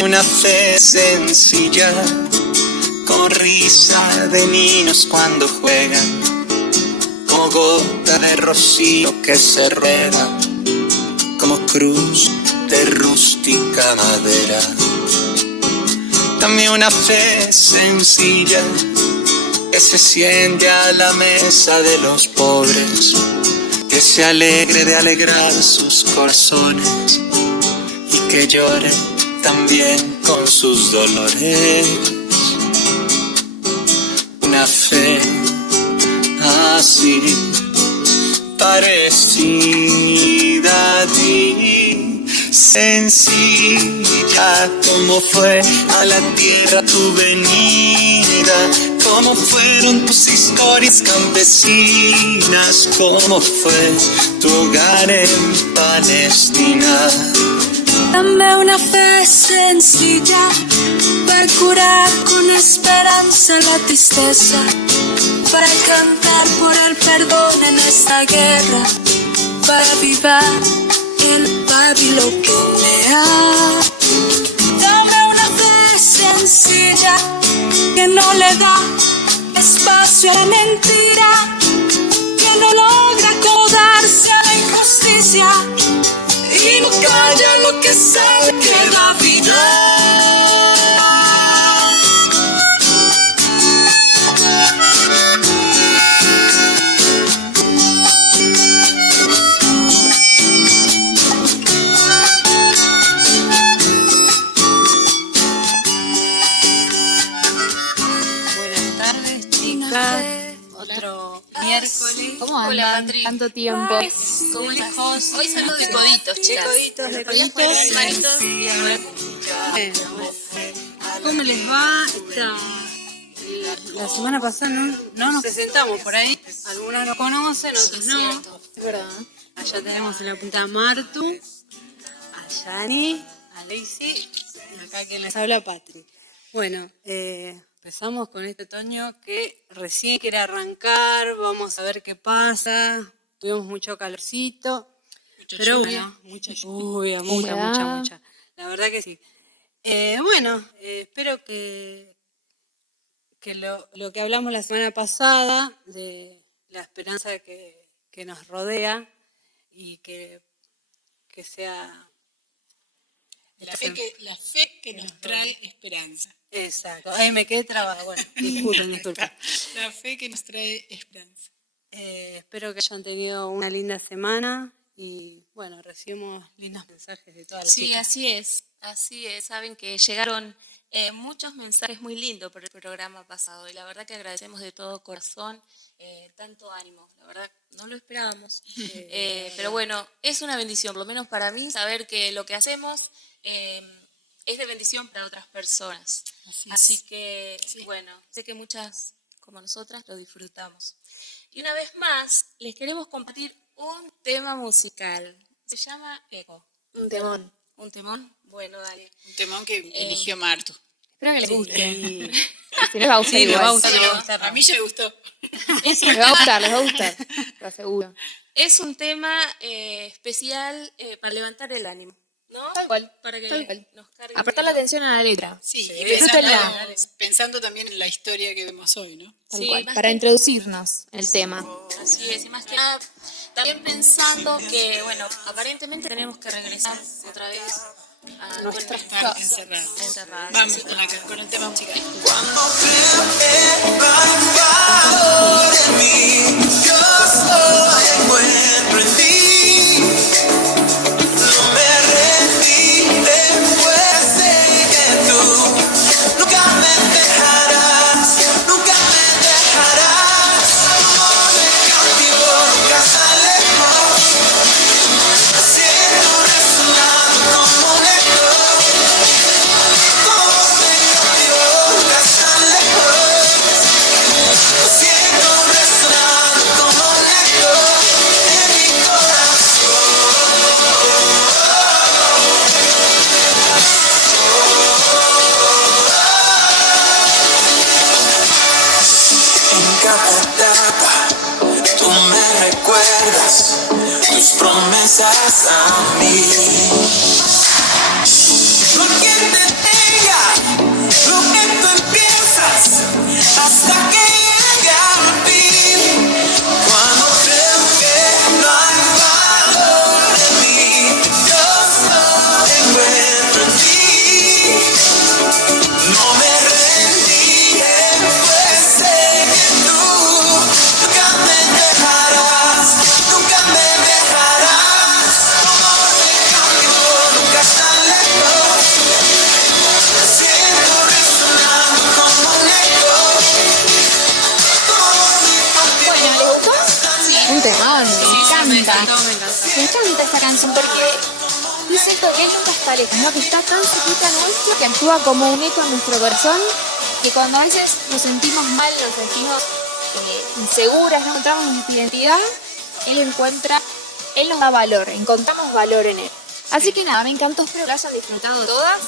Dame una fe sencilla, con risa de niños cuando juegan, como gota de rocío que se rueda, como cruz de rústica madera. Dame una fe sencilla, que se siente a la mesa de los pobres, que se alegre de alegrar sus corazones y que llore también con sus dolores. Una fe así, parecida a ti, sencilla como fue a la tierra tu venida, como fueron tus historias campesinas, como fue tu hogar en Palestina. Dame una fe sencilla para curar con esperanza la tristeza, para cantar por el perdón en esta guerra, para avivar el pábilo que humea. Dame una fe sencilla que no le da espacio a la mentira, que no logra acomodarse a la injusticia y no calla lo que sabe que da vida. Otro miércoles. ¿Cómo andan? Hola, Patri. Tanto tiempo. ¿Cómo estás? Hoy saludo de coditos, chicas. Coditos de Coditos, manitos y ahora. ¿Cómo les va? La semana pasada no nos presentamos por ahí. Algunos nos conocen, otros no. Es verdad. Allá tenemos en la punta a Martu, a Yani, a Lacey y acá quien les habla, Patri. Bueno, empezamos con este otoño que recién quiere arrancar, vamos a ver qué pasa. Tuvimos mucho calorcito, pero bueno, mucha lluvia, mucha. La verdad que sí. Bueno, espero que lo que hablamos la semana pasada, de la esperanza que nos rodea y que sea... La fe que nos trae esperanza. Exacto. Ay, me quedé trabada. Bueno, disculpen. La fe que nos trae esperanza. Espero que hayan tenido una linda semana y, bueno, recibimos lindos mensajes de todas las Sí, chicas. así es. Saben que llegaron muchos mensajes muy lindos por el programa pasado y la verdad que agradecemos de todo corazón tanto ánimo. La verdad, no lo esperábamos. Pero bueno, es una bendición, por lo menos para mí, saber que lo que hacemos es de bendición para otras personas. Así que, sí. Bueno, sé que muchas como nosotras lo disfrutamos. Y una vez más, les queremos compartir un tema musical. Se llama Eco. Un temón. ¿Un temón? Bueno, dale. Un temón que eligió Martu. Espero que les guste. Si no les va a gustar Sí, igual. les va a gustar. A mí ya me gustó. Les va a gustar, lo aseguro. Es un tema especial para levantar el ánimo, ¿no? Tal cual. Para que Tal cual. nos cargue. Prestar la atención a la letra. Sí, y disfrútenla. pensando también en la historia que vemos hoy, ¿no? Tal Sí, cual. más Para que- introducirnos el tema. Así es, y más que nada, también pensando que, bueno, aparentemente tenemos que regresar otra vez a nuestras Estar encerrados. encerradas. Vamos con el tema musical. Cuando creo que no hay valor en mí, yo soy encuentro en ti. No me repite, pues sé que tú nunca me dejarás, nunca me dejarás. Amor de cautivo, nunca tan lejos, siento resonando como un eco. Amor de cautivo, nunca tan lejos, siento resonando como un eco en mi corazón. En cada etapa tú me recuerdas tus promesas a mí. Porque te Me encanta esta canción porque dice esto que él nunca está lejos, ¿no? Que está tan cerquita nuestro, que actúa como un eco en nuestro corazón, que cuando a veces nos sentimos mal, nos sentimos inseguras, no encontramos nuestra identidad, Él nos da valor, encontramos valor en Él. Así que nada, me encantó, espero que lo hayan disfrutado todas.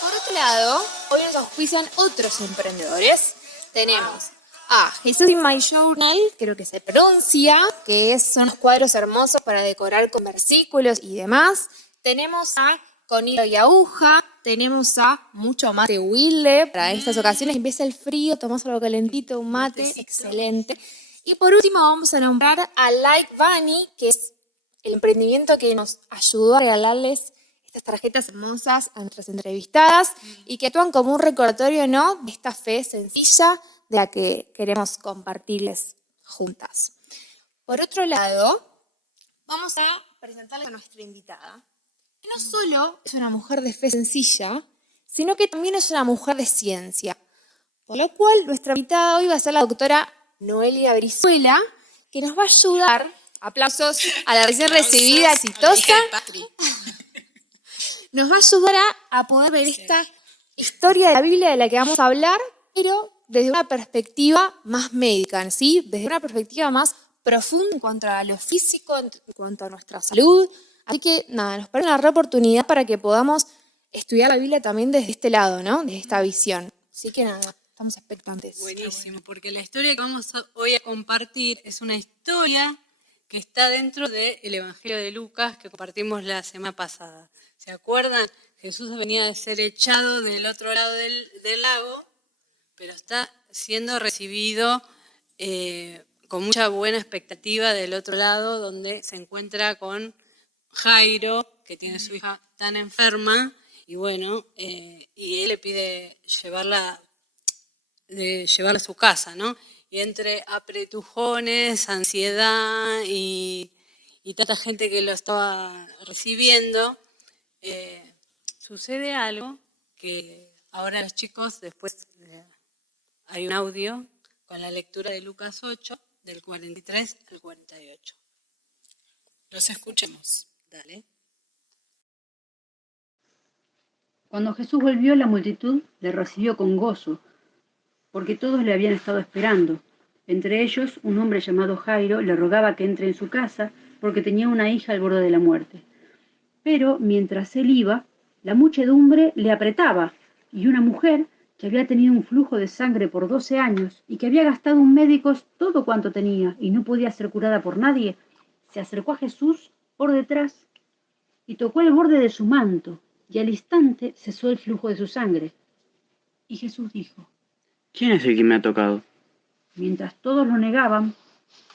Por otro lado, hoy nos auspician otros emprendedores. Tenemos a Jesús in My Journal, creo que se pronuncia, que son unos cuadros hermosos para decorar con versículos y demás. Tenemos a Con Hilo y Aguja, tenemos a mucho mate Wilde. Para estas ocasiones empieza el frío, tomamos algo calentito, un mate, excelente. Y por último vamos a nombrar a Like Bunny, que es el emprendimiento que nos ayudó a regalarles estas tarjetas hermosas a nuestras entrevistadas y que actúan como un recordatorio, ¿no?, de esta fe sencilla de la que queremos compartirles juntas. Por otro lado, vamos a presentarles a nuestra invitada, que no solo es una mujer de fe sencilla, sino que también es una mujer de ciencia. Por lo cual, nuestra invitada hoy va a ser la doctora Noelia Brizuela, que nos va a ayudar, aplausos a la recién recibida exitosa, nos va a ayudar a poder ver esta historia de la Biblia de la que vamos a hablar, pero desde una perspectiva más médica, ¿sí? Desde una perspectiva más profunda en cuanto a lo físico, en cuanto a nuestra salud. Así que nada, nos parece una re oportunidad para que podamos estudiar la Biblia también desde este lado, ¿no? Desde esta visión. Así que nada, estamos expectantes. Buenísimo, porque la historia que vamos hoy a compartir es una historia que está dentro del Evangelio de Lucas que compartimos la semana pasada. ¿Se acuerdan? Jesús venía de ser echado del otro lado del lago, pero está siendo recibido con mucha buena expectativa del otro lado, donde se encuentra con Jairo, que tiene su hija tan enferma, y bueno, y él le pide llevarla a su casa, ¿no? Y entre apretujones, ansiedad y tanta gente que lo estaba recibiendo, sucede algo que ahora los chicos, después hay un audio con la lectura de Lucas 8, del 43 al 48. Los escuchemos. Dale. Cuando Jesús volvió, la multitud le recibió con gozo, porque todos le habían estado esperando. Entre ellos, un hombre llamado Jairo le rogaba que entre en su casa, porque tenía una hija al borde de la muerte. Pero, mientras él iba, la muchedumbre le apretaba, y una mujer, que había tenido un flujo de sangre por 12 años, y que había gastado en médicos todo cuanto tenía, y no podía ser curada por nadie, se acercó a Jesús por detrás, y tocó el borde de su manto, y al instante cesó el flujo de su sangre. Y Jesús dijo: ¿Quién es el que me ha tocado? Mientras todos lo negaban,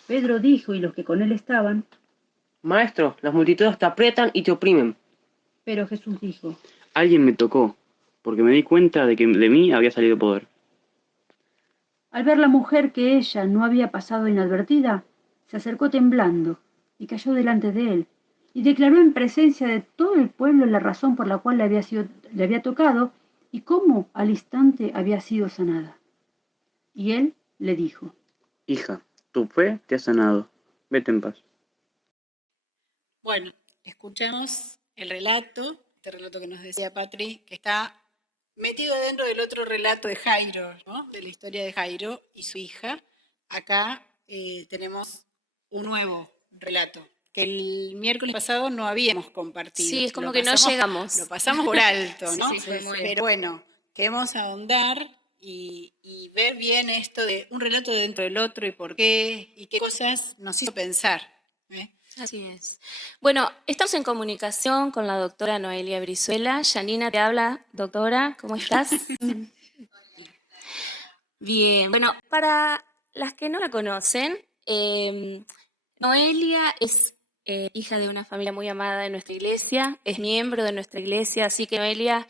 Pedro dijo, y los que con él estaban: Maestro, las multitudes te aprietan y te oprimen. Pero Jesús dijo: Alguien me tocó, porque me di cuenta de que de mí había salido poder. Al ver la mujer que ella no había pasado inadvertida, se acercó temblando y cayó delante de él, y declaró en presencia de todo el pueblo la razón por la cual le había tocado y cómo al instante había sido sanada. Y él le dijo: Hija, tu fe te ha sanado. Vete en paz. Bueno, escuchamos el relato, este relato que nos decía Patri, que está metido dentro del otro relato de Jairo, ¿no? De la historia de Jairo y su hija. Acá tenemos un nuevo relato que el miércoles pasado no habíamos compartido. Sí, es como que no llegamos. Lo pasamos por alto, ¿no? Sí, fue muy Pero bueno, queremos ahondar y ver bien esto de un relato dentro del otro y por qué y qué cosas nos hizo pensar. Así es. Bueno, estamos en comunicación con la doctora Noelia Brizuela. Janina te habla, doctora, ¿cómo estás? Bien, bueno, para las que no la conocen, Noelia es hija de una familia muy amada de nuestra iglesia, es miembro de nuestra iglesia, así que Noelia,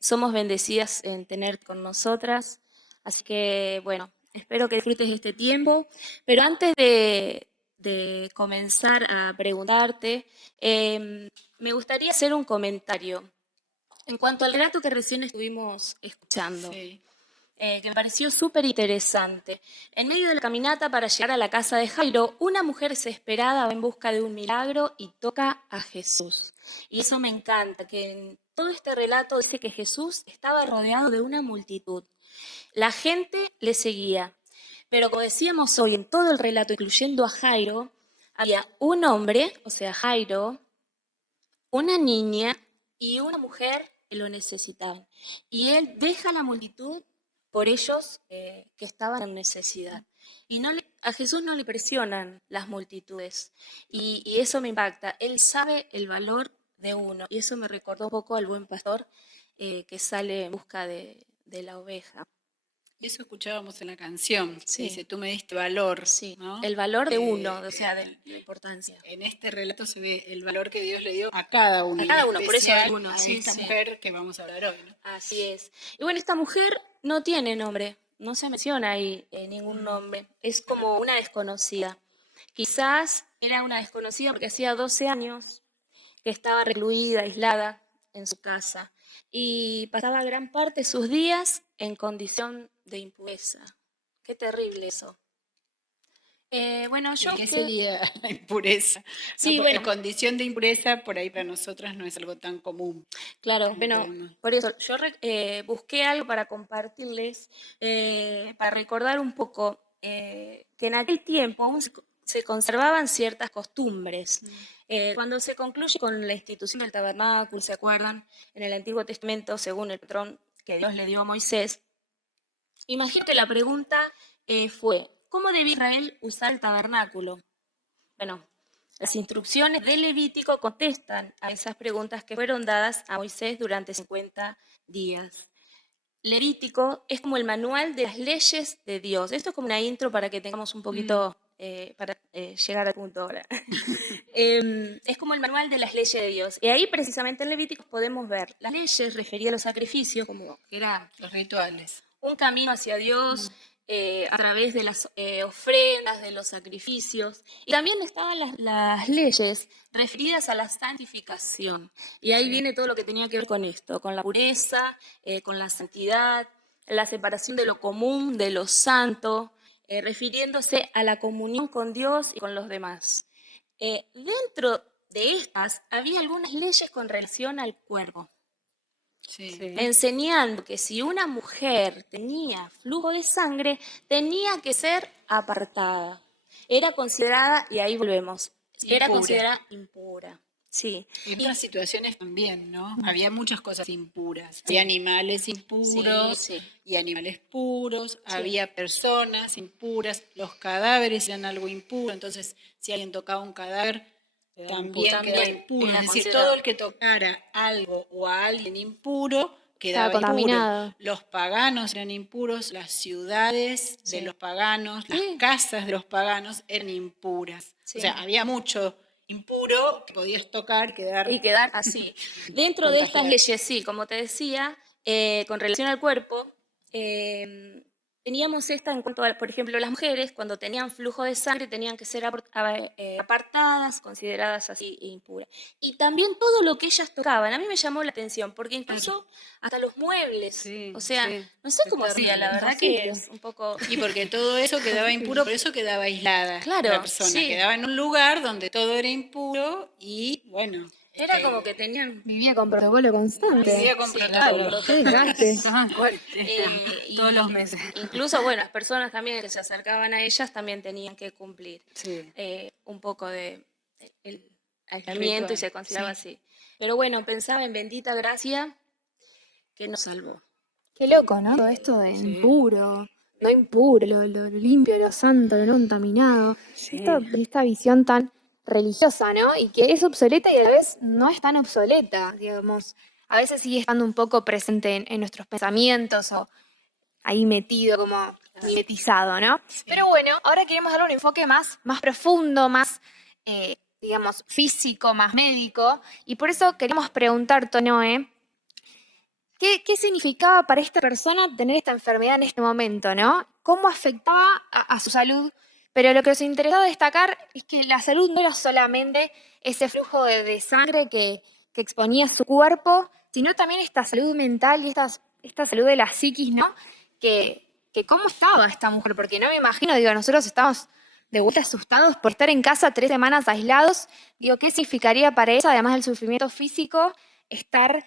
somos bendecidas en tenerte con nosotras, así que bueno, espero que disfrutes de este tiempo, pero antes de comenzar a preguntarte, me gustaría hacer un comentario en cuanto al relato que recién estuvimos escuchando. Sí. que me pareció súper interesante. En medio de la caminata para llegar a la casa de Jairo, una mujer desesperada va en busca de un milagro y toca a Jesús. Y eso me encanta, que en todo este relato dice que Jesús estaba rodeado de una multitud. La gente le seguía. Pero como decíamos hoy, en todo el relato, incluyendo a Jairo, había un hombre, o sea, Jairo, una niña y una mujer que lo necesitaban. Y él deja la multitud por ellos que estaban en necesidad. Y a Jesús no le presionan las multitudes. Y eso me impacta. Él sabe el valor de uno. Y eso me recordó un poco al buen pastor que sale en busca de la oveja. Eso escuchábamos en la canción. Sí. Dice, tú me diste valor. Sí, ¿no? el valor de uno, o sea, de la importancia. En este relato se ve el valor que Dios le dio a cada uno. A cada uno, por eso especial uno. a Sí, esta sí. mujer que vamos a hablar hoy, ¿no? Así es. Y bueno, esta mujer no tiene nombre, no se menciona ahí ningún nombre. Es como una desconocida. Quizás era una desconocida porque hacía 12 años que estaba recluida, aislada en su casa. Y pasaba gran parte de sus días en condición de impureza. Qué terrible eso. Bueno, yo... ¿Qué sería la impureza? Sí, No, bueno. en condición de impureza, por ahí para nosotras no es algo tan común. Claro, bueno, Entendemos. por eso yo busqué algo para compartirles, para recordar un poco que en aquel tiempo aún se conservaban ciertas costumbres. Cuando se concluye con la institución del tabernáculo, ¿se acuerdan? En el Antiguo Testamento, según el patrón que Dios le dio a Moisés, imagino que la pregunta fue, ¿cómo debía Israel usar el tabernáculo? Bueno, las instrucciones del Levítico contestan a esas preguntas que fueron dadas a Moisés durante 50 días. Levítico es como el manual de las leyes de Dios. Esto es como una intro para que tengamos un poquito, para llegar al punto ahora. Es como el manual de las leyes de Dios. Y ahí precisamente en Levítico podemos ver las leyes referidas a los sacrificios, como que era Los rituales. un camino hacia Dios a través de las ofrendas, de los sacrificios. Y también estaban las leyes referidas a la santificación. Y ahí viene todo lo que tenía que ver con esto, con la pureza, con la santidad, la separación de lo común, de lo santo, refiriéndose a la comunión con Dios y con los demás. Dentro de estas había algunas leyes con relación al cuerpo. Sí. Enseñando que si una mujer tenía flujo de sangre, tenía que ser apartada. Era considerada, y ahí volvemos, era Impura. considerada impura. Sí. Y en otras situaciones también, ¿no? Había muchas cosas impuras. Había animales impuros Sí, sí. y animales puros. Había personas impuras. Los cadáveres eran algo impuro. Entonces, si alguien tocaba un cadáver, también quedaba impuro. era Es decir, considerado. todo el que tocara algo o a alguien impuro quedaba Estaba contaminado. impuro. Los paganos eran impuros, las ciudades de los paganos, las casas de los paganos eran impuras. Sí. O sea, había mucho impuro que podías tocar, quedar. Y quedar así. Dentro de estas leyes, sí, como te decía, con relación al cuerpo, teníamos esta en cuanto a, por ejemplo, las mujeres, cuando tenían flujo de sangre, tenían que ser apartadas, consideradas así impuras. Y también todo lo que ellas tocaban, a mí me llamó la atención, porque incluso hasta los muebles, Sí, o sea, sí. no sé cómo hacía, la verdad que es un poco... Y porque todo eso quedaba impuro, por eso quedaba aislada Claro, la persona. sí. Quedaba en un lugar donde todo era impuro y, bueno, Era como que tenían... Vivía con protocolo constante. vivía con protocolo. Qué desgaste. Todos los meses. Incluso, bueno, las personas también que se acercaban a ellas también tenían que cumplir Sí. un poco de el aislamiento y se Ritual, consideraba así. Pero bueno, pensaba en bendita gracia que nos salvó. Qué loco, ¿no? Todo esto de impuro, no impuro, lo limpio, lo santo, lo no contaminado. Esta visión tan religiosa, ¿no? Y que es obsoleta y a la vez no es tan obsoleta, digamos. A veces sigue estando un poco presente en nuestros pensamientos o ahí metido, como mimetizado, ¿no? Pero bueno, ahora queremos darle un enfoque más profundo, más, digamos, físico, más médico. Y por eso queremos preguntarte, Noé, ¿qué significaba para esta persona tener esta enfermedad en este momento, ¿no? ¿Cómo afectaba a su salud? Pero lo que nos interesaba destacar es que la salud no era solamente ese flujo de sangre que exponía su cuerpo, sino también esta salud mental y esta salud de la psiquis, ¿no? que cómo estaba esta mujer, porque no me imagino, digo, nosotros estamos de vuelta asustados por estar en casa 3 semanas aislados. Digo, ¿qué significaría para ella, además del sufrimiento físico, estar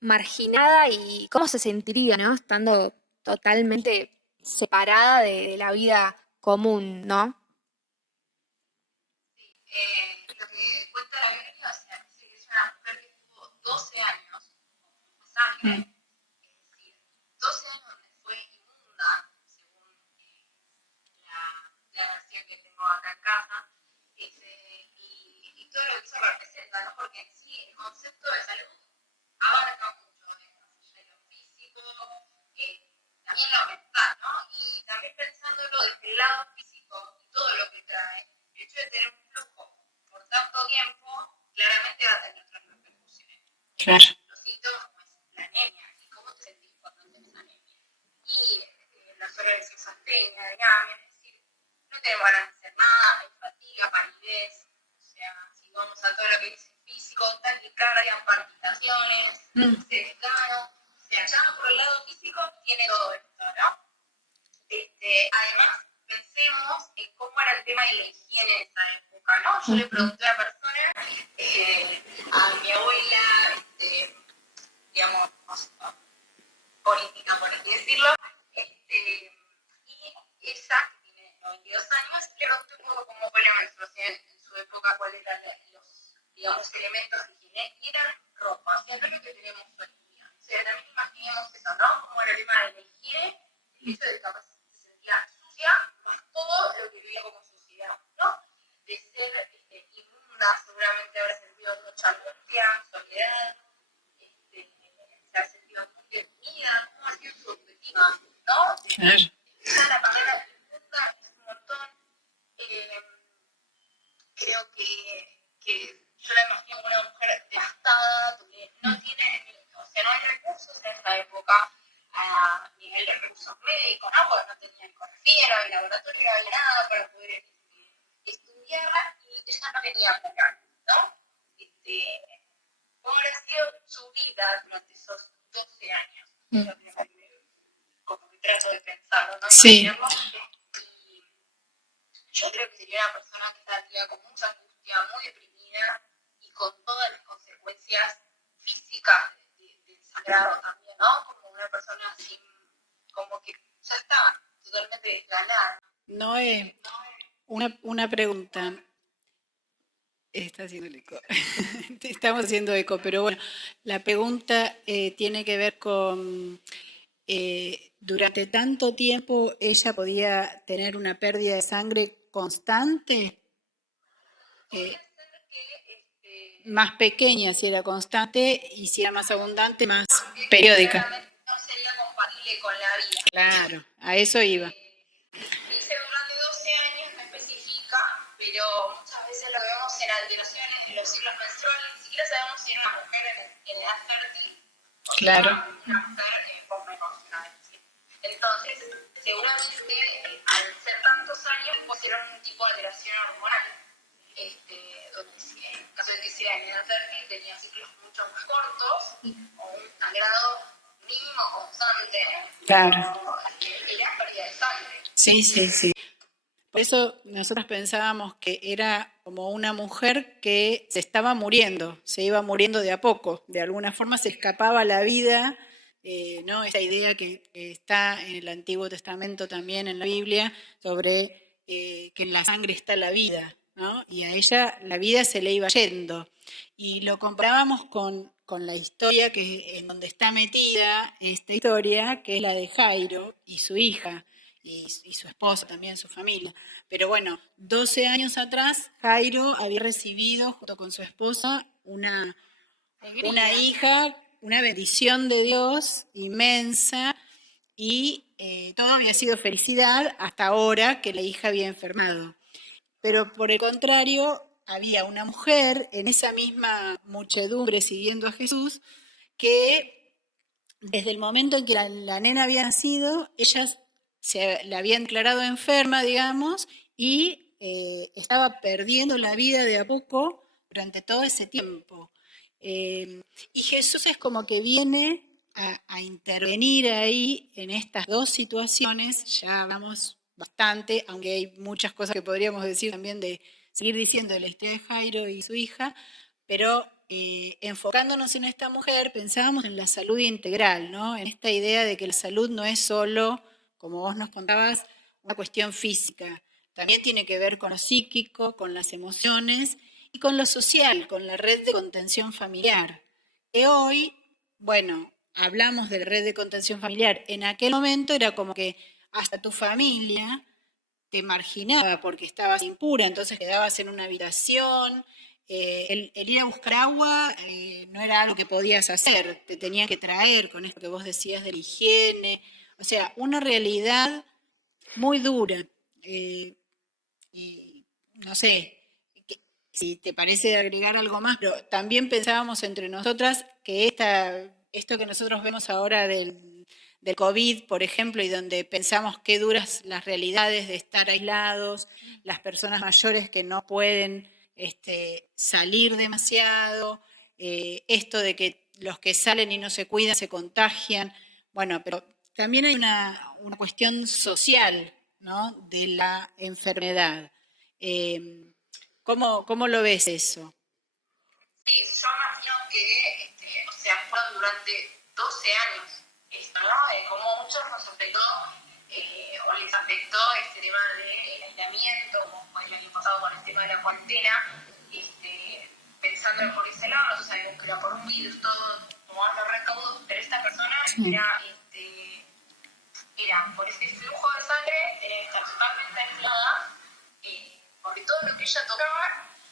marginada y cómo se sentiría, ¿no? Estando totalmente separada de la vida común, ¿no? Lo que cuenta la Biblia, o sea, dice que es una mujer que estuvo 12 años con sangre, es decir, 12 años donde fue inmunda, según la versión que tengo acá en casa, y todo lo que eso representa, ¿no? Porque en sí el concepto de salud abarca mucho, de lo físico, también lo mental, ¿no? Y también pensándolo desde el lado físico y todo lo que trae, el hecho de tener un flujo por tanto tiempo, claramente va a tener otras repercusiones. Claro. Los síntomas, como es la anemia, y cómo te sentís cuando tenés anemia. Y las horas de sostenia, digamos, es decir, no tenemos ganas de hacer nada, hay fatiga, palidez, o sea, si vamos a todo lo que dice físico, taquicardia, palpitaciones, desgano, o sea, ya por el lado físico tiene todo esto, ¿no? Además, pensemos en cómo era el tema de la higiene en esa época, ¿no? Yo le pregunté a una persona, a mi abuela, digamos, política, por así decirlo, y ella, que tiene 92 años, le pregunté un poco cómo fue la menstruación en su época, cuáles eran los, digamos, elementos de higiene, y eran ropa, o sea, no es lo que tenemos hoy en día. O sea, también imaginemos eso, ¿no? Como era el tema de la higiene, el hecho de que capaz se sentía sucia, más todo lo que vivía como suciedad, ¿no? De ser inmunda, seguramente habrá sentido mucha angustia, soledad, se ha sentido muy deprimida, ¿cómo ha sido su objetivo, ¿no? Claro. Esa la palabra inmunda es un montón. Creo que yo la imagino como una mujer devastada, donde no tiene, o sea, no hay recursos en esta época a nivel de recursos médicos, ¿no? Porque no tenía ecografía, no había laboratorio, no había nada para poder estudiarla, y ella no tenía cura, ¿no? ¿Cómo habrá sido su vida durante esos 12 años? Como que trato de pensarlo, ¿no? Sí. Y yo creo que sería una persona que estaría con mucha angustia, muy deprimida y con todas las consecuencias físicas del sangrado también, ¿no? Como una persona sin, como que ya está totalmente desganada. Noé, una pregunta. Está haciendo el eco. Estamos haciendo eco, pero bueno, la pregunta tiene que ver con, durante tanto tiempo ella podía tener una pérdida de sangre constante, más pequeña si era constante, y si era más abundante, más periódica. No sería compatible con la vida. Claro, a eso iba. Dice durante 12 años, no especifica, pero muchas veces lo vemos en alteraciones de los ciclos menstruales, ni siquiera sabemos si era una mujer en edad fértil o Claro. una mujer posmenopáusica. Entonces, seguramente al ser tantos años, pusieron un tipo de alteración hormonal, donde en caso de que sea en edad fértil, tenía ciclos mucho más cortos o un sangrado mínimo constante. Claro. Era pérdida de sangre. Sí. Por eso nosotros pensábamos que era como una mujer que se estaba muriendo, se iba muriendo de a poco, de alguna forma se escapaba la vida, ¿no? Esa idea que está en el Antiguo Testamento también en la Biblia sobre que en la sangre está la vida, ¿no? Y a ella la vida se le iba yendo. Y lo comparábamos con la historia en donde está metida esta historia, que es la de Jairo y su hija. Y su esposa también, su familia. Pero bueno, 12 años atrás, Jairo había recibido, junto con su esposa, una hija, una bendición de Dios inmensa, y todo había sido felicidad hasta ahora que la hija había enfermado. Pero por el contrario, había una mujer en esa misma muchedumbre siguiendo a Jesús que desde el momento en que la nena había nacido, ella la habían declarado enferma, digamos, y estaba perdiendo la vida de a poco durante todo ese tiempo. Y Jesús es como que viene a intervenir ahí en estas dos situaciones. Ya hablamos bastante, aunque hay muchas cosas que podríamos decir también de seguir diciendo de la historia de Jairo y su hija, pero enfocándonos en esta mujer, pensábamos en la salud integral, ¿no? En esta idea de que la salud no es solo, como vos nos contabas, una cuestión física, también tiene que ver con lo psíquico, con las emociones y con lo social, con la red de contención familiar. Que hoy, bueno, hablamos de la red de contención familiar, en aquel momento era como que hasta tu familia te marginaba porque estabas impura, entonces quedabas en una habitación, el ir a buscar agua no era algo que podías hacer, te tenían que traer con esto que vos decías de la higiene, o sea, una realidad muy dura. Y no sé si te parece agregar algo más, pero también pensábamos entre nosotras que esto que nosotros vemos ahora del COVID, por ejemplo, y donde pensamos qué duras las realidades de estar aislados, las personas mayores que no pueden salir demasiado, esto de que los que salen y no se cuidan se contagian. Bueno, pero también hay una cuestión social, ¿no?, de la enfermedad. ¿Cómo lo ves eso? Sí, yo imagino que, o sea, fueron durante 12 años esto, ¿no? Como a muchos nos afectó, o les afectó este tema del aislamiento, como fue el año pasado con el tema de la cuarentena, pensando por ese lado, nosotros sabemos que era por un virus, todo tomando recaudos, pero esta persona era por ese flujo de sangre, tenía que estar totalmente aislada, porque todo lo que ella tocaba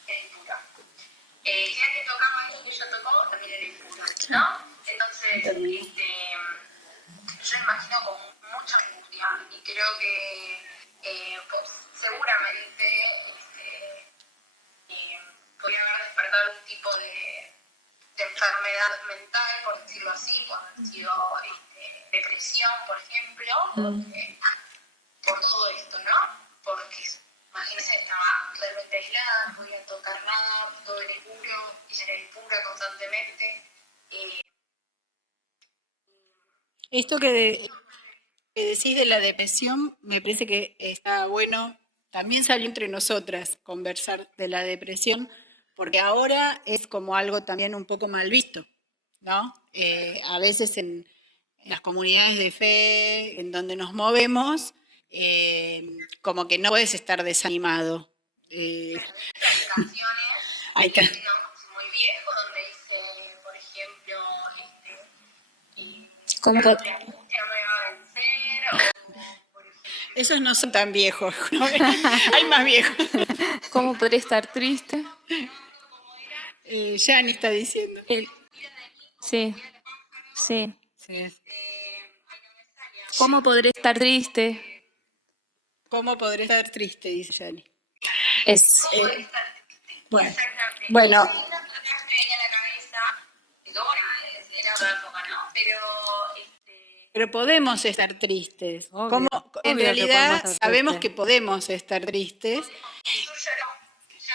era impuro. Y la que tocaba eso que ella tocó también era impuro, ¿no? Entonces, yo imagino con mucha angustia y creo que pues, seguramente podría haber despertado un tipo de enfermedad mental, por decirlo así, por haber sido depresión, por ejemplo, por todo esto, ¿no? Porque imagínense, estaba totalmente aislada, no podía tocar nada, todo era impuro, ella era impura constantemente. Esto que decís de la depresión, me parece que está bueno, también salió entre nosotras conversar de la depresión, porque ahora es como algo también un poco mal visto, ¿no? A veces en las comunidades de fe, en donde nos movemos, como que no puedes estar desanimado. Hay que... muy viejo, donde dice, por ejemplo, ¿Cómo la angustia me va a vencer, Esos no son tan viejos, ¿no? Hay más viejos. ¿Cómo podré estar triste? Yani está diciendo. Sí, sí. Sí. ¿Cómo podré estar triste? ¿Cómo podré estar triste? Dice Yani. Es. Bueno. Pero podemos estar tristes. Obvio, ¿Cómo? En obvio que realidad podemos estar sabemos tristes. que podemos estar tristes. Yo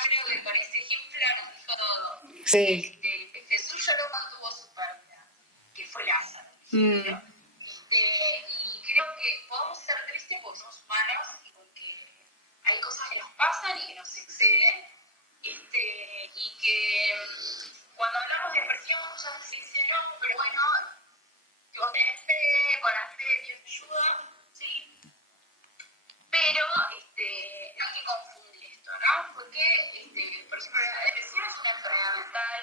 creo que con ese ejemplo nos dijo todo. Sí. Jesús lloró cuando tuvo su pérdida, que fue Lázaro. Y creo que podemos ser tristes porque somos humanos y porque hay cosas que nos pasan y que nos exceden. Y que cuando hablamos de depresión, ya se dice no, pero bueno, que vos tenés fe, con la fe Dios te ayuda, sí. Pero no hay que confundir esto, ¿no? Porque, por ejemplo, la depresión es una enfermedad mental,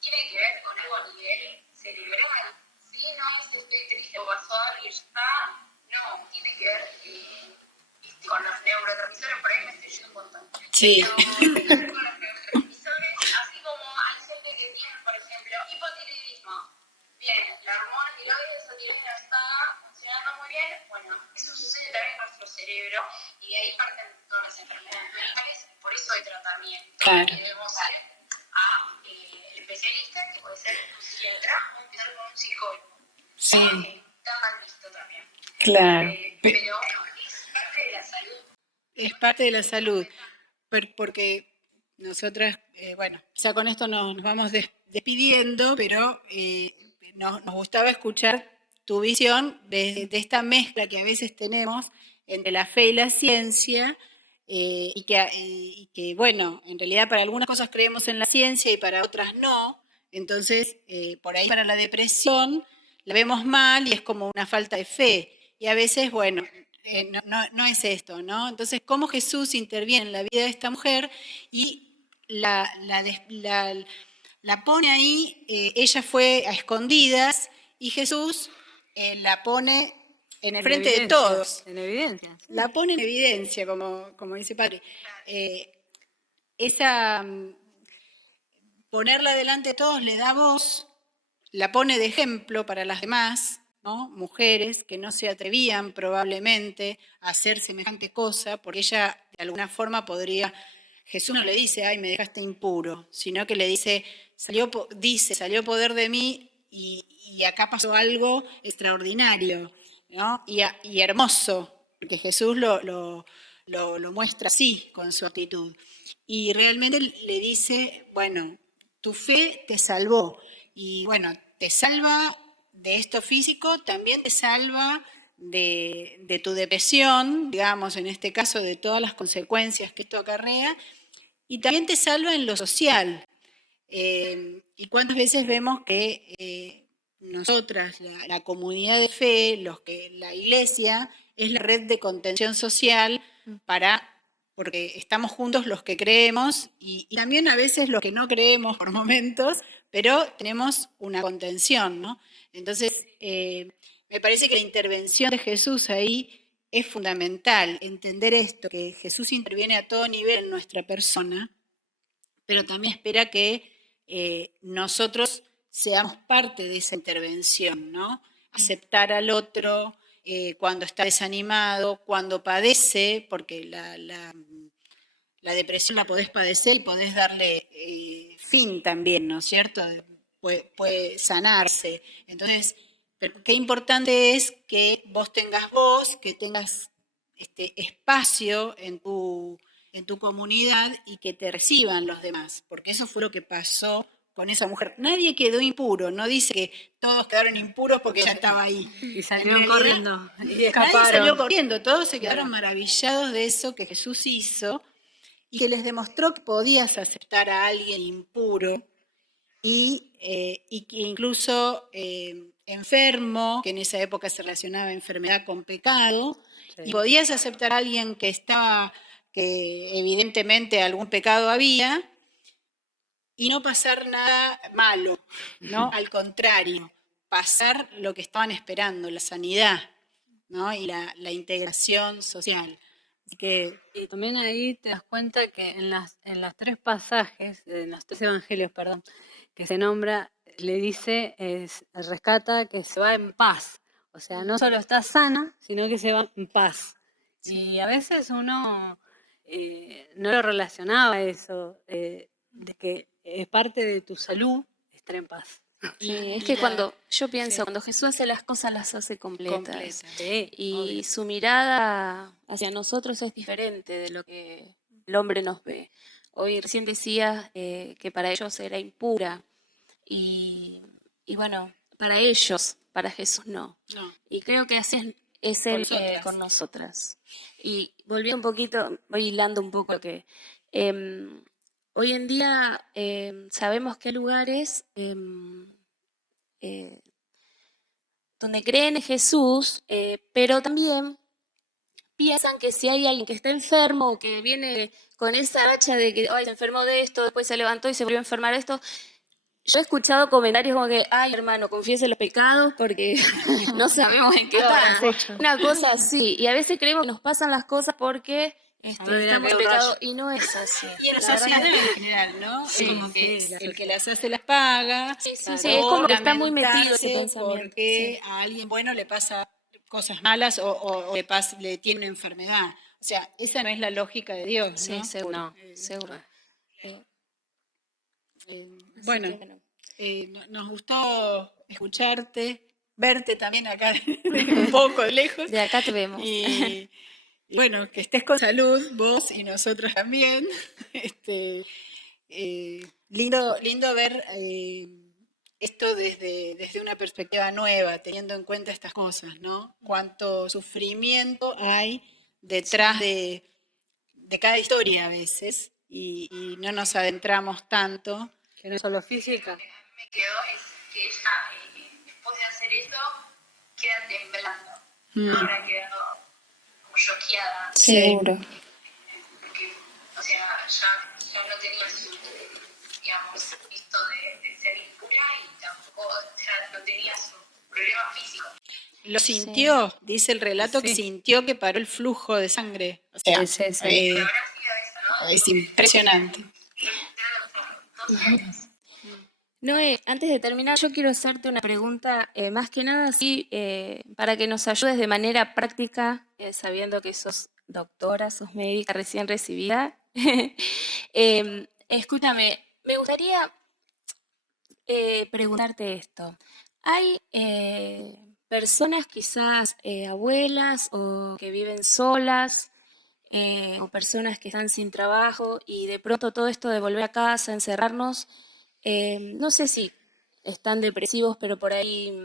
tiene que ver con algo a nivel cerebral, ¿sí? No es estoy triste o pasó algo y ya está, no, tiene que ver con los neurotransmisores, por ahí me estoy yendo un montón. Sí. Pero, con los neurotransmisores, así como hay gente que tiene, por ejemplo, hipotiroidismo. Bien, la hormona tiroides o tiroides no está funcionando muy bien. Bueno, eso sucede también en nuestro cerebro y de ahí parten todas las enfermedades mentales. Por eso hay tratamiento. Claro. Y debemos ir a el especialista, que puede ser un psiquiatra o empezar con un psicólogo. Sí. Está mal visto también. Claro. Pero es parte de la salud. Es parte de la salud. Porque nosotras, bueno, ya con esto nos vamos despidiendo, pero nos gustaba escuchar tu visión de esta mezcla que a veces tenemos entre la fe y la ciencia, y que, bueno, en realidad para algunas cosas creemos en la ciencia y para otras no. Entonces, por ahí para la depresión la vemos mal y es como una falta de fe. Y a veces, bueno, no es esto, ¿no? Entonces, cómo Jesús interviene en la vida de esta mujer y la pone ahí, ella fue a escondidas y Jesús la pone en el frente de todos. En evidencia. Sí. La pone en evidencia, como dice padre. Ponerla delante de todos le da voz, la pone de ejemplo para las demás, ¿no? Mujeres que no se atrevían probablemente a hacer semejante cosa, porque ella de alguna forma podría, Jesús no le dice, ay, me dejaste impuro, sino que le dice, salió poder de mí y acá pasó algo extraordinario, ¿no? Y hermoso, porque Jesús lo muestra así con su actitud. Y realmente le dice, bueno, tu fe te salvó. Y bueno, te salva de esto físico, también te salva de tu depresión, digamos, en este caso, de todas las consecuencias que esto acarrea, y también te salva en lo social. Y cuántas veces vemos que nosotras, la comunidad de fe, la iglesia, es la red de contención social porque estamos juntos los que creemos y también a veces los que no creemos por momentos, pero tenemos una contención, ¿no? Entonces, me parece que la intervención de Jesús ahí es fundamental, entender esto, que Jesús interviene a todo nivel en nuestra persona, pero también espera que nosotros seamos parte de esa intervención, ¿no? Aceptar al otro cuando está desanimado, cuando padece, porque la depresión la podés padecer y podés darle fin también, ¿no es cierto? Puede sanarse. Entonces, pero qué importante es que vos tengas voz, que tengas espacio en tu comunidad y que te reciban los demás, porque eso fue lo que pasó con esa mujer. Nadie quedó impuro, no dice que todos quedaron impuros porque ella estaba ahí. Y salieron corriendo. Y escaparon. Nadie salió corriendo, todos se quedaron maravillados de eso que Jesús hizo y que les demostró que podías aceptar a alguien impuro y que incluso enfermo, que en esa época se relacionaba enfermedad con pecado, sí. Y podías aceptar a alguien que evidentemente algún pecado había, y no pasar nada malo, ¿no? Al contrario, pasar lo que estaban esperando, la sanidad, ¿no? Y la integración social. Así que, y también ahí te das cuenta que en los tres pasajes, en los tres evangelios, perdón, que se nombra, le dice, rescata que se va en paz. O sea, no solo está sana, sino que se va en paz. Y a veces uno no lo relacionaba eso, de que es parte de tu salud estar en paz. Y es que cuando Jesús hace las cosas, las hace completas. Sí, y obvio. su mirada hacia nosotros es diferente de lo que el hombre nos ve. Hoy recién decía que para ellos era impura. Y bueno, para ellos, para Jesús no. Y creo que así es Él con nosotras. Y volviendo un poquito, voy hilando un poco que hoy en día sabemos que hay lugares donde creen en Jesús, pero también piensan que si hay alguien que está enfermo o que viene con esa racha de que se enfermó de esto, después se levantó y se volvió a enfermar de esto. Yo he escuchado comentarios como que, ay, hermano, confiese los pecados porque no sabemos en qué está. Una cosa así. Y a veces creemos que nos pasan las cosas porque estamos en pecado y no es así. Y en la sociedad en general, ¿no? Sí, como que el que las hace las paga. Sí, es como que está muy metido ese pensamiento. Porque a alguien bueno le pasa cosas malas o le tiene una enfermedad. O sea, esa no es la lógica de Dios, ¿no? Sí, seguro. Seguro. Bueno, nos gustó escucharte, verte también acá un poco lejos. De acá te vemos. Y bueno, que estés con salud, vos y nosotros también. Lindo ver esto desde una perspectiva nueva, teniendo en cuenta estas cosas, ¿no? Cuánto sufrimiento hay detrás de cada historia a veces y no nos adentramos tanto. Que no es solo física. Me quedó es que ella, después de hacer esto, queda temblando. Ahora quedó como choqueada. Seguro. Porque, o sea, ya no tenía su, digamos, esto de ser impura y tampoco ya no tenía su problema físico. Lo sintió, dice el relato, que sintió que paró el flujo de sangre. O sea, Sí. Habrá sido eso, ¿no? es impresionante. Noé, antes de terminar, yo quiero hacerte una pregunta, más que nada, sí, para que nos ayudes de manera práctica, sabiendo que sos doctora, sos médica recién recibida. Escúchame, me gustaría preguntarte esto. ¿Hay personas, quizás abuelas o que viven solas, o personas que están sin trabajo y de pronto todo esto de volver a casa, encerrarnos, no sé si están depresivos, pero por ahí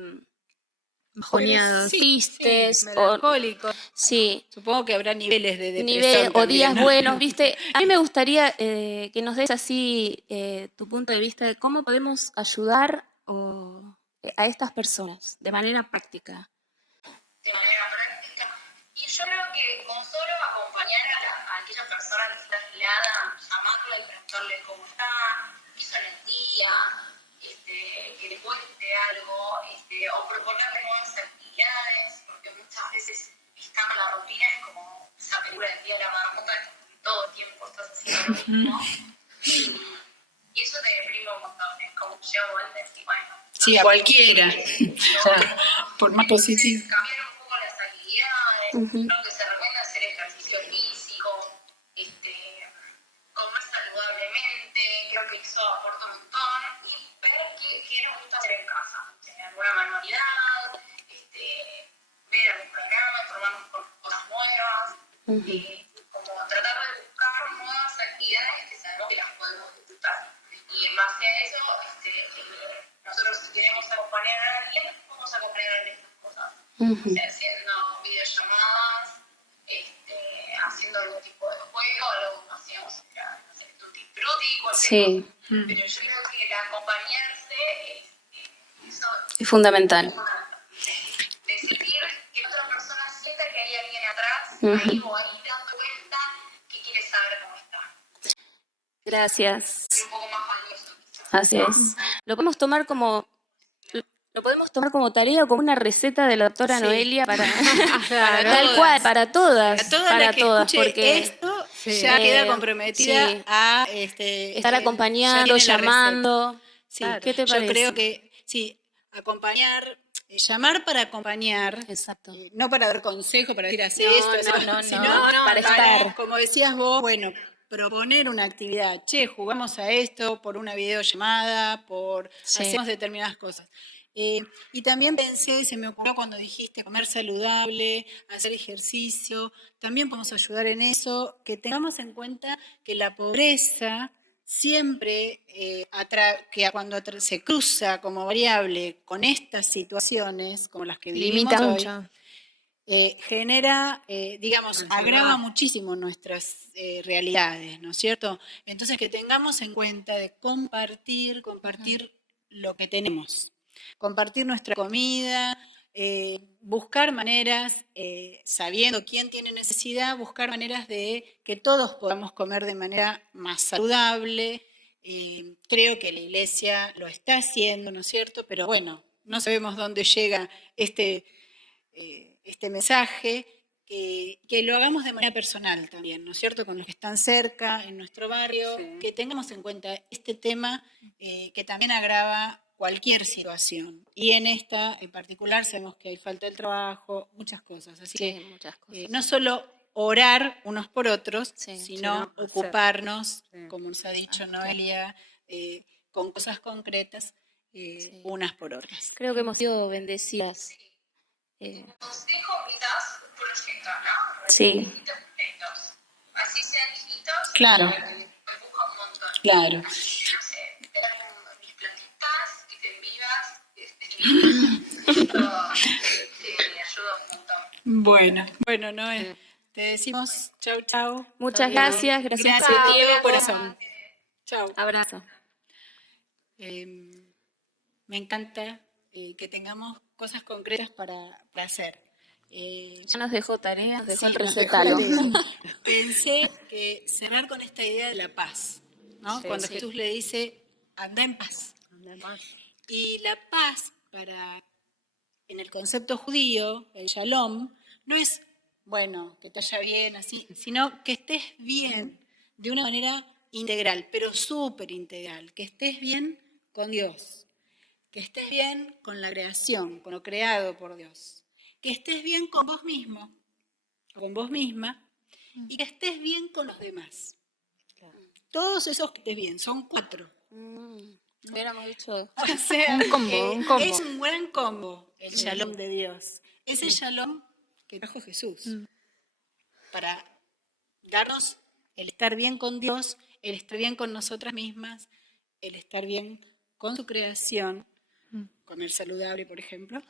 bajoneados, tristes, Melancólicos. sí, Supongo que habrá niveles de depresión nivel o también, días ¿no? buenos, ¿viste? A mí me gustaría que nos des así tu punto de vista de cómo podemos ayudar a estas personas de manera práctica. De manera práctica. Y yo creo que con solo acompañar a aquella persona que está aislada, llamarla y preguntarle cómo está, qué hizo en el día, que le cuente algo, o proponerle nuevas actividades, porque muchas veces estando en la rutina es como esa película del día de la marmota, que todo el tiempo estás haciendo lo mismo. Y eso te deprime un montón, es como que llega un momento en que, bueno, Sí, a cualquiera, por más positivo. cambiar un poco las actividades, creo que se recomienda hacer ejercicio físico, comer saludablemente, creo que eso aporta un montón, y ver qué nos gusta hacer en casa, alguna manualidad, ver algún programa, probarnos con cosas nuevas, como tratar de buscar nuevas actividades que sabemos que las podemos disfrutar. Y en base a eso, nosotros si queremos acompañar a alguien, vamos a acompañar en estas cosas. O sea, haciendo videollamadas, haciendo algún tipo de juego, algo que hacíamos, tutti frutti, cualquier cosa. Pero yo creo que el acompañarse, eso Es fundamental. decidir que otra persona sienta que hay alguien atrás, ahí o ahí dando cuenta que quiere saber cómo está. Gracias. Es un poco más valioso. Así es. Lo podemos tomar como tarea o como una receta de la doctora Noelia para tal cual, para todas, Para todas, porque esto ya queda comprometida a estar acompañando, ya tiene la llamando. Sí, ¿Qué te parece? Yo creo que sí, acompañar, llamar para acompañar, Exacto. no para dar consejo, para decir así sino para estar. como decías vos, bueno, proponer una actividad. Che, jugamos a esto por una videollamada, hacemos determinadas cosas. Y también pensé, se me ocurrió cuando dijiste comer saludable, hacer ejercicio, también podemos ayudar en eso, que tengamos en cuenta que la pobreza siempre, que cuando se cruza como variable con estas situaciones, como las que vivimos Limita hoy, mucho. genera, agrava muchísimo nuestras realidades, ¿no es cierto? Entonces, que tengamos en cuenta de compartir lo que tenemos, compartir nuestra comida, buscar maneras, sabiendo quién tiene necesidad, buscar maneras de que todos podamos comer de manera más saludable. Creo que la Iglesia lo está haciendo, ¿no es cierto? Pero bueno, no sabemos dónde llega este mensaje, que lo hagamos de manera personal también, ¿no es cierto? Con los que están cerca, en nuestro barrio, que tengamos en cuenta este tema que también agrava cualquier situación. Y en esta en particular sabemos que hay falta de trabajo, muchas cosas. Así que muchas cosas. no solo orar unos por otros, sino ocuparnos, como nos ha dicho Noelia, con cosas concretas, unas por otras. Creo que hemos sido bendecidas. Os dejo invitados por los que están, ¿no? Sí. Estos. Así sean chiquitos, Claro. me busca un montón. Claro. No sé, te dan mis plantitas, que te envivan, Sí, me ayuda un montón. Bueno, Noé, te decimos chau, chau. Muchas gracias, gracias por Gracias tu de todo tiempo. corazón. Chau. Abrazo. Me encanta que tengamos cosas concretas para hacer. Ya nos dejó tarea, nos dejó Sí, el nos dejó recetario. tarea. Pensé que cerrar con esta idea de la paz, ¿no? Sí, Cuando sí. Jesús le dice, anda en paz. Y la paz, en el concepto judío, el shalom, no es, bueno, que te vaya bien, así, sino que estés bien de una manera integral, pero súper integral, que estés bien con Dios, que estés bien con la creación, con lo creado por Dios, que estés bien con vos mismo, con vos misma, y que estés bien con los demás. Todos esos que estés bien, son 4. Hubiéramos dicho O sea, un combo, un combo. es un gran combo el shalom de Dios. Es el shalom que trajo Jesús para darnos el estar bien con Dios, el estar bien con nosotras mismas, el estar bien con su creación, comer saludable, por ejemplo,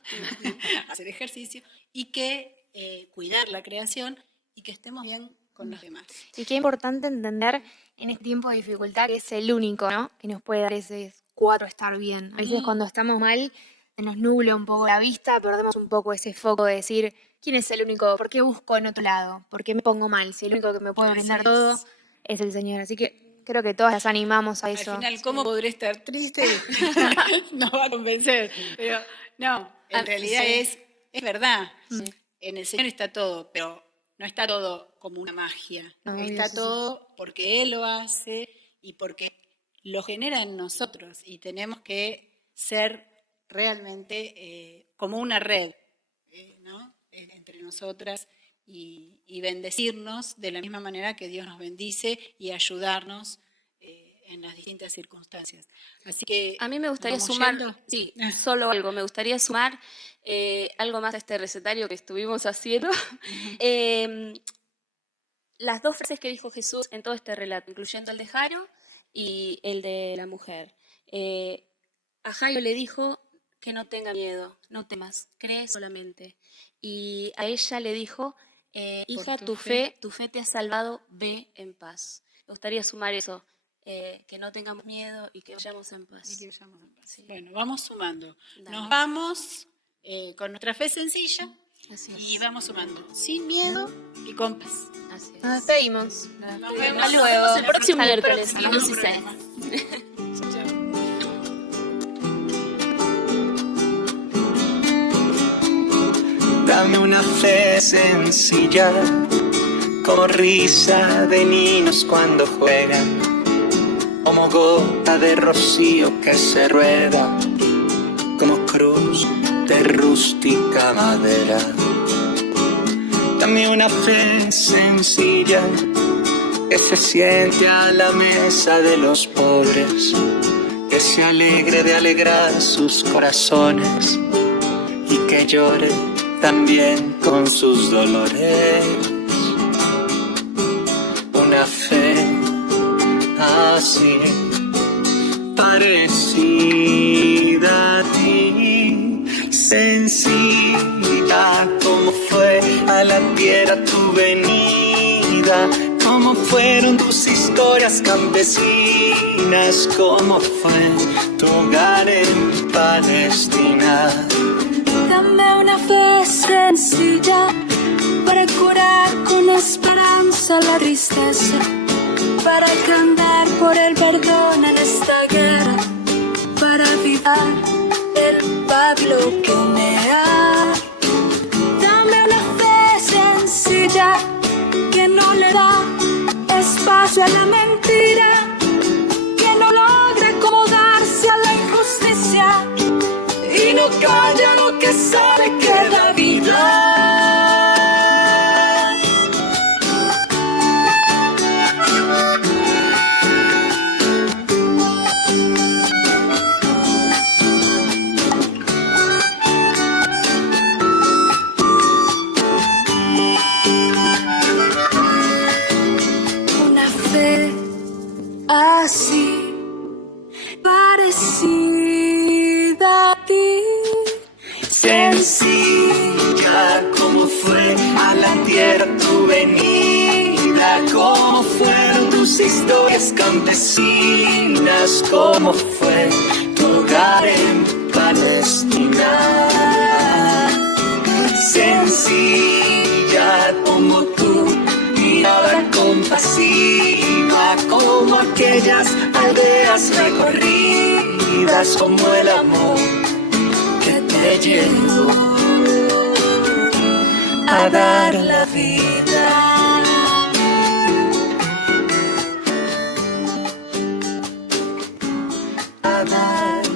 hacer ejercicio, y que cuidar la creación y que estemos bien con los demás. Y qué importante entender en este tiempo de dificultad que es el único, ¿no? Que nos puede dar ese 4 estar bien. A veces cuando estamos mal se nos nubla un poco la vista, perdemos un poco ese foco de decir, ¿quién es el único? ¿Por qué busco en otro lado? ¿Por qué me pongo mal? Si el único que me puede brindar todo es el Señor. Así que creo que todas las animamos a eso. Al final, ¿cómo podré estar triste? Nos va a convencer. Pero no, en realidad es verdad. En el Señor está todo, pero no está todo como una magia. No, Está eso sí. todo porque Él lo hace y porque lo genera en nosotros. Y tenemos que ser realmente como una red, ¿no? Entre nosotras y bendecirnos de la misma manera que Dios nos bendice y ayudarnos en las distintas circunstancias. Así que A mí me gustaría ¿vamos sumar, yendo? sí, solo algo, me gustaría sumar algo más a este recetario que estuvimos haciendo. Las 2 frases que dijo Jesús en todo este relato, incluyendo el de Jairo y el de la mujer. A Jairo le dijo que no tenga miedo, no temas, cree solamente. Y a ella le dijo, hija, tu tu fe te ha salvado, ve en paz. Me gustaría sumar eso, que no tengamos miedo y que vayamos en paz. Sí. Bueno, vamos sumando. Dale. Nos vamos con nuestra fe sencilla Así y es. vamos sumando. Sin miedo y con paz. Así es. Nos despedimos. Nos vemos. Hasta luego. El próximo miércoles, Hasta el 11 y próximo 6. programa. Chao. Dame una fe sencilla, como risa de niños cuando juegan, como gota de rocío que se rueda, como cruz de rústica madera. Dame una fe sencilla, que se siente a la mesa de los pobres, que se alegre de alegrar sus corazones y que llore también con sus dolores. Una fe así, parecida a ti, sencilla como fue a la tierra tu venida, como fueron tus historias campesinas, como fue tu hogar en Palestina. Dame una fe sencilla para curar con esperanza la tristeza, para cantar por el perdón en esta guerra, para avivar el Pablo que humea. Dame una fe sencilla que no le da espacio a la mentira, que no logra acomodarse a la injusticia y no calla lo que sabe que da vida. Una fe así, parecida a ti. sencilla, cómo fue a la tierra tu venida, cómo fueron tus historias campesinas, cómo fue tu hogar en Palestina. Sencilla como tú, mirada compasiva, como aquellas aldeas recorridas, como el amor que te llevó a dar la vida. A dar